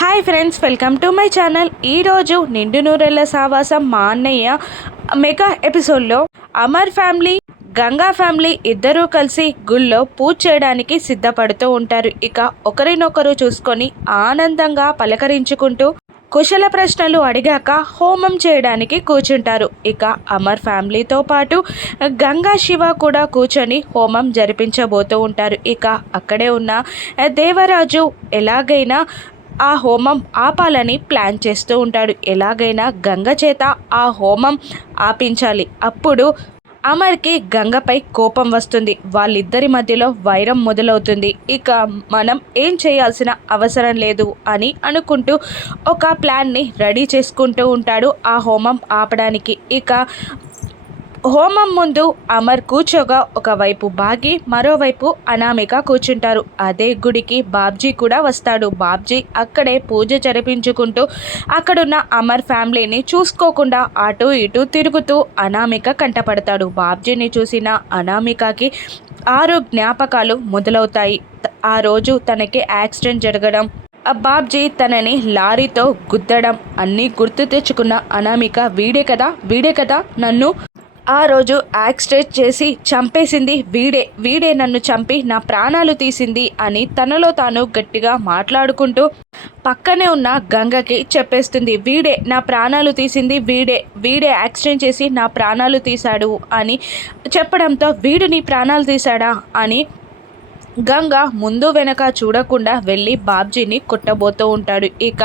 Hi friends, welcome to my channel. ఈరోజు నిండు నూరెళ్ళ సావాసం మా అన్నయ్య మెగా ఎపిసోడ్లో అమర్ ఫ్యామిలీ, గంగా ఫ్యామిలీ ఇద్దరూ కలిసి గుళ్ళో పూజ చేయడానికి సిద్ధపడుతూ ఉంటారు. ఇక ఒకరినొకరు చూసుకొని ఆనందంగా పలకరించుకుంటూ కుశల ప్రశ్నలు అడిగాక హోమం చేయడానికి కూర్చుంటారు. ఇక అమర్ ఫ్యామిలీతో పాటు గంగా శివ కూడా కూర్చొని హోమం జరిపించబోతూ ఉంటారు. ఇక అక్కడే ఉన్న దేవరాజు ఎలాగైనా ఆ హోమం ఆపాలని ప్లాన్ చేస్తూ ఉంటాడు. ఎలాగైనా గంగ చేత ఆ హోమం ఆపించాలి. అప్పుడు అమర్కి గంగపై కోపం వస్తుంది. వాళ్ళిద్దరి మధ్యలో వైరం మొదలవుతుంది. ఇక మనం ఏం చేయాల్సిన అవసరం లేదు అని అనుకుంటూ ఒక ప్లాన్ని రెడీ చేసుకుంటూ ఉంటాడు ఆ హోమం ఆపడానికి. ఇక హోమం ముందు అమర్ కూర్చోగా ఒకవైపు బాగి, మరోవైపు అనామిక కూర్చుంటారు. అదే గుడికి బాబ్జీ కూడా వస్తాడు. బాబ్జీ అక్కడే పూజ జరిపించుకుంటూ అక్కడున్న అమర్ ఫ్యామిలీని చూసుకోకుండా అటు ఇటు తిరుగుతూ అనామిక కంటపడతాడు. బాబ్జీని చూసిన అనామికకి 6 జ్ఞాపకాలు మొదలవుతాయి. ఆ రోజు తనకి యాక్సిడెంట్ జరగడం, బాబ్జీ తనని లారీతో గుద్దడం అన్నీ గుర్తు తెచ్చుకున్న అనామిక వీడే కదా నన్ను ఆ రోజు యాక్సిడెంట్ చేసి చంపేసింది, వీడే నన్ను చంపి నా ప్రాణాలు తీసింది అని తనలో తాను గట్టిగా మాట్లాడుకుంటూ పక్కనే ఉన్న గంగకి చెప్పేస్తుంది. వీడే నా ప్రాణాలు తీసింది, వీడే యాక్సిడెంట్ చేసి నా ప్రాణాలు తీశాడు అని చెప్పడంతో వీడు నీ ప్రాణాలు తీశాడా అని గంగ ముందు వెనక చూడకుండా వెళ్ళి బాబ్జీని కొట్టబోతూ ఉంటాడు. ఇక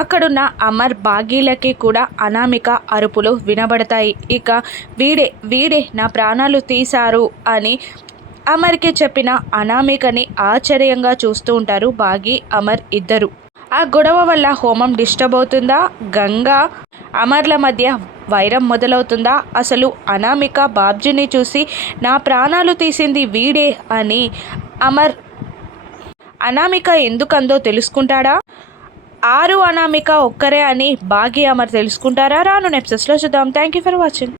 అక్కడున్న అమర్ బాగీలకి కూడా అనామిక అరుపులు వినబడతాయి. ఇక వీడే నా ప్రాణాలు తీశారు అని అమర్కి చెప్పిన అనామికని ఆశ్చర్యంగా చూస్తూ ఉంటారు బాగి, అమర్ ఇద్దరు. ఆ గొడవ వల్ల హోమం డిస్టర్బ్ అవుతుందా, గంగా అమర్ల మధ్య వైరం మొదలవుతుందా, అసలు అనామిక బాబ్జీని చూసి నా ప్రాణాలు తీసింది వీడే అని అనామిక ఎందుకందో తెలుసుకుంటాడా, 6 అనామిక ఒక్కరే అని బాగి అమర్ తెలుసుకుంటారా? రాను ఎపిసోడ్స్లో చూద్దాం. Thank you for watching.